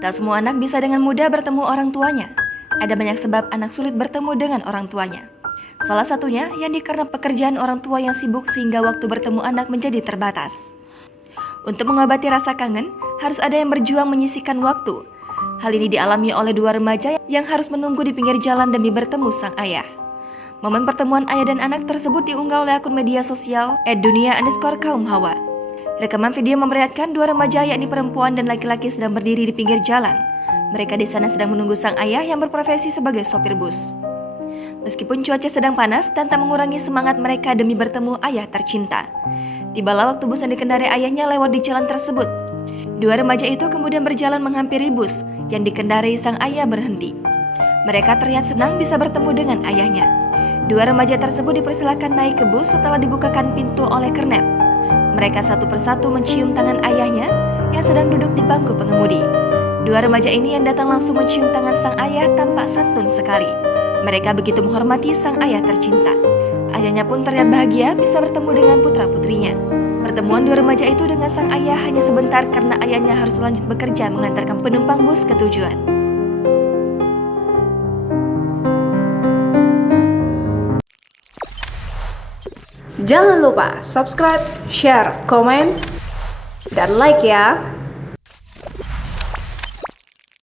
Tak semua anak bisa dengan mudah bertemu orang tuanya. Ada banyak sebab anak sulit bertemu dengan orang tuanya. Salah satunya yang karena pekerjaan orang tua yang sibuk sehingga waktu bertemu anak menjadi terbatas. Untuk mengobati rasa kangen, harus ada yang berjuang menyisihkan waktu. Hal ini dialami oleh dua remaja yang harus menunggu di pinggir jalan demi bertemu sang ayah. Momen pertemuan ayah dan anak tersebut diunggah oleh akun media sosial @dunia_kaum_hawa. Rekaman video memperlihatkan dua remaja yakni perempuan dan laki-laki sedang berdiri di pinggir jalan. Mereka di sana sedang menunggu sang ayah yang berprofesi sebagai sopir bus. Meskipun cuaca sedang panas dan tak mengurangi semangat mereka demi bertemu ayah tercinta. Tibalah waktu bus yang dikendarai ayahnya lewat di jalan tersebut. Dua remaja itu kemudian berjalan menghampiri bus yang dikendarai sang ayah berhenti. Mereka terlihat senang bisa bertemu dengan ayahnya. Dua remaja tersebut dipersilakan naik ke bus setelah dibukakan pintu oleh kernet. Mereka satu persatu mencium tangan ayahnya yang sedang duduk di bangku pengemudi. Dua remaja ini yang datang langsung mencium tangan sang ayah tampak santun sekali. Mereka begitu menghormati sang ayah tercinta. Ayahnya pun terlihat bahagia bisa bertemu dengan putra-putrinya. Pertemuan dua remaja itu dengan sang ayah hanya sebentar karena ayahnya harus lanjut bekerja mengantarkan penumpang bus ke tujuan. Jangan lupa subscribe, share, komen, dan like ya.